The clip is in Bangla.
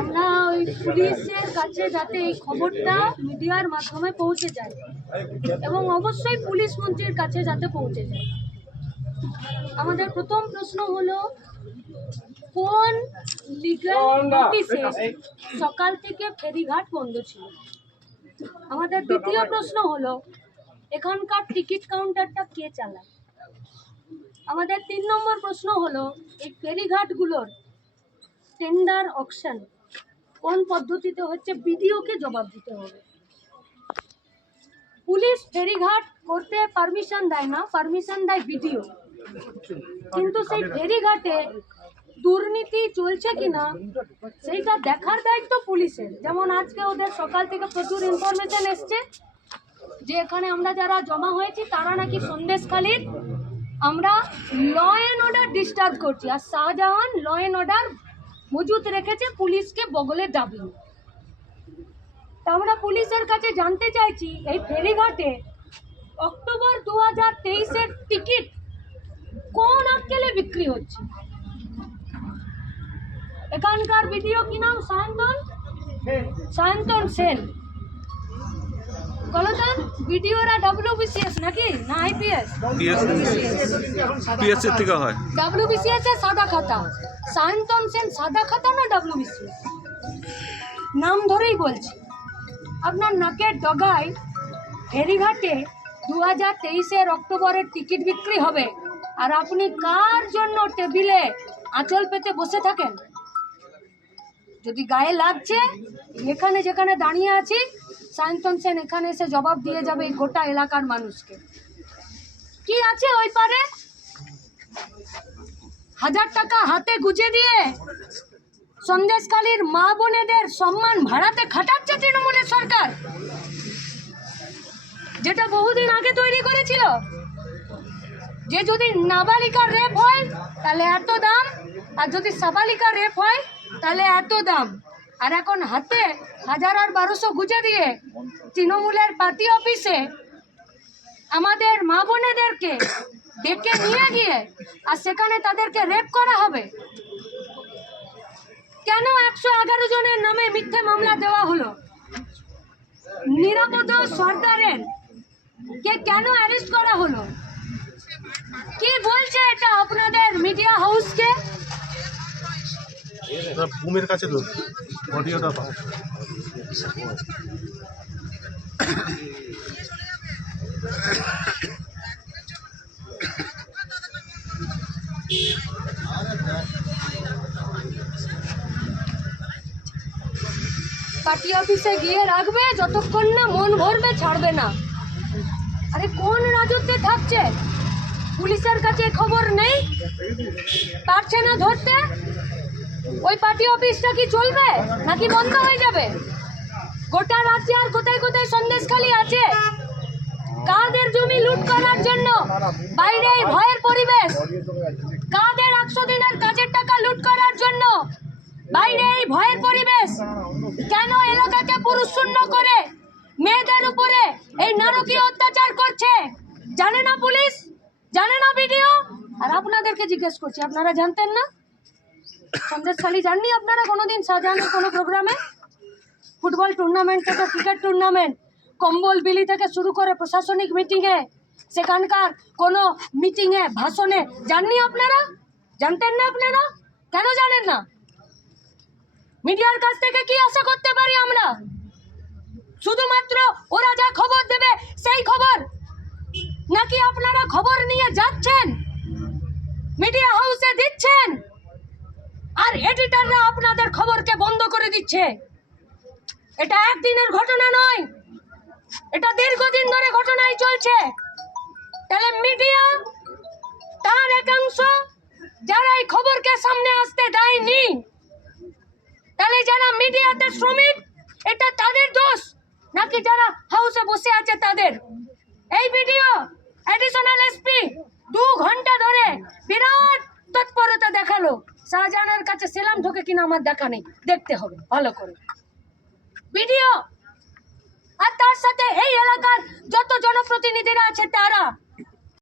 আমরা ওই পুলিশের কাছে যাতে এই খবরটা মিডিয়ার মাধ্যমে পৌঁছে যায় এবং অবশ্যই পুলিশ মন্ত্রীর কাছে যাতে পৌঁছে যায়। আমাদের প্রথম প্রশ্ন হলো, কোন লিগ্যাল নোটিশে সকাল থেকে ফেরিঘাট বন্ধ ছিল? আমাদের দ্বিতীয় প্রশ্ন হলো, এখানকার টিকিট কাউন্টারটা কে চালায়? আমাদের 3 নম্বর প্রশ্ন হলো, এই ফেরিঘাটগুলোর টেন্ডার অকশন কোন পদ্ধতিতে হচ্ছে? বিডিওকে জবাব দিতে হবে। পুলিশ ফেরিঘাট করতে পারমিশন দেয় না, পারমিশন দেয় বিডিও। কিন্তু সেই ফেরিঘাটে দুর্নীতি চলছে কিনা সেইটা দেখার দায়িত্ব পুলিশের। যেমন আজকে ওদের সকাল থেকে প্রচুর ইনফরমেশন এসছে যে এখানে আমরা যারা জমা হয়েছি তারা নাকি সন্দেশখালীর আমরা ল অ্যান্ড অর্ডার ডিস্টার্ব করছি, আর শাহজাহান ল অ্যান্ড অর্ডার মজুত রেখেছে পুলিশকে বগলে দাবি। তা আমরা পুলিশের কাছে জানতে চাইছি, এই ফেরিঘাটে অক্টোবর 2023-এর টিকিট কোন আক্কেলে বিক্রি হচ্ছে? এখানকার ভিডিও কি নাম? সায়ন্তন সেন। কলতান ভিডিওরা WBCS নাকি না IPS? পিএস এর থেকে হয়। WBCS এর সাদা খাতা, সায়ন্তন সেন সাদা খাতা না WBCS? নাম ধরেই বলছি। আপনার নাকের ডগায় ফেরিঘাটে 2023-এর অক্টোবরের টিকিট বিক্রি হবে, আর আপনি কার জন্য টেবিলে আঁচল পেতে বসে থাকেন? যদি গায়ে লাগছে, এখানে যেখানে দাঁড়িয়ে আছি সায়ন্তন সেন এখানে এসে জবাব দিয়ে যাবে এই গোটা এলাকার মানুষকে। কি আছে ওই পারে? 1000 টাকা হাতে গুজে দিয়ে সন্দেশখালীর মা বোনেদের সম্মান ভাড়াতে খাটাচ্ছে তৃণমূলের সরকার, যেটা বহুদিন আগে তৈরি করেছিল যে যদি নাবালিকা রেপ হয় তাহলে এত দাম, আর যদি সাবালিকা রেপ হয় তাহলে এত দাম। আর এখন হাতে 1000 আর 1200 গুজে দিয়ে তৃণমূলের পার্টি অফিসে আমাদের মা বোনেদেরকে ডেকে নিয়ে গিয়ে আর সেখানে তাদেরকে রেপ করা হবে। কেন 111 জনের নামে মিথ্যে মামলা দেওয়া হলো? নিরাপদ সর্দারের কে কেন অ্যারেস্ট করা হলো? কি বলছে এটা আপনাদের মিডিয়া হাউসকে? ভূমির কাছে তো অডিওটা পাও। পার্টি অফিসে গিয়ে রাখবে যতক্ষণ না মন ভরবে, ছাড়বে না। আরে কোন রাজত্বে থাকছে? পুলিশের কাছে খবর নেই, পারছে না ধরতে। ওই পার্টি অফিসটা কি চলবে নাকি বন্ধ হয়ে যাবে? গোটা রাজ্যে আর কোথায় কোথায় সন্দেশখালী আছে? কাদের জমি লুট করার জন্য বাইরে এই ভয়ের পরিবেশ? কাদের 100 দিনের কাজের টাকা লুট করার জন্য বাইরে এই ভয়ের পরিবেশ? কেন এলাকাকে পুরুষ শূন্য করে মেয়েদের উপরে এই নারকীয় অত্যাচার করছে? জানে না পুলিশ, জানে না ভিডিও? আর আপনাদেরকে জিজ্ঞেস করছি, আপনারা জানতেন না? সন্দেশখালী যাননি আপনারা কোনোদিন শাহজাহানের কোনো প্রোগ্রামে? ফুটবল টুর্নামেন্ট থেকে ক্রিকেট টুর্নামেন্ট, কম্বল বিলি থেকে শুরু করে প্রশাসনিক মিটিংয়ে, সেখানকার কোনো মিটিংয়ে ভাষণে যাননি আপনারা? জানতেন না আপনারা? কেন জানেন না? মিডিয়ার কাছ থেকে কি আশা করতে পারি আমরা? শুধুমাত্র ওরা যা খবর দেবে সেই খবর, নাকি আপনারা খবর নিয়ে যাচ্ছেন, মিডিয়া হাউসে দিচ্ছেন, আর এডিটররা আপনাদের খবরকে বন্ধ করে দিচ্ছে? এটা একদিনের ঘটনা নয়, এটা দীর্ঘদিন ধরে ঘটনাই চলছে। তাহলে মিডিয়া তার একাংশ যারা এই খবরকে সামনে আসতে দেয়নি, তাহলে যারা মিডিয়াতে শ্রমিক এটা তাদের দোষ নাকি যারা হাউসে বসে আছে তাদের? এই ভিডিও অ্যাডিশনাল এসপি 2 ঘন্টা ধরে বিরাট তৎপরতা দেখালো। শাহজাহানের কাছে সেলাম ঢোকে কিনা আমার দেখা নেই, দেখতে হবে ভালো করে ভিডিও। আর তার সাথে এই এলাকার যত জনপ্রতিনিধিরা আছে তারা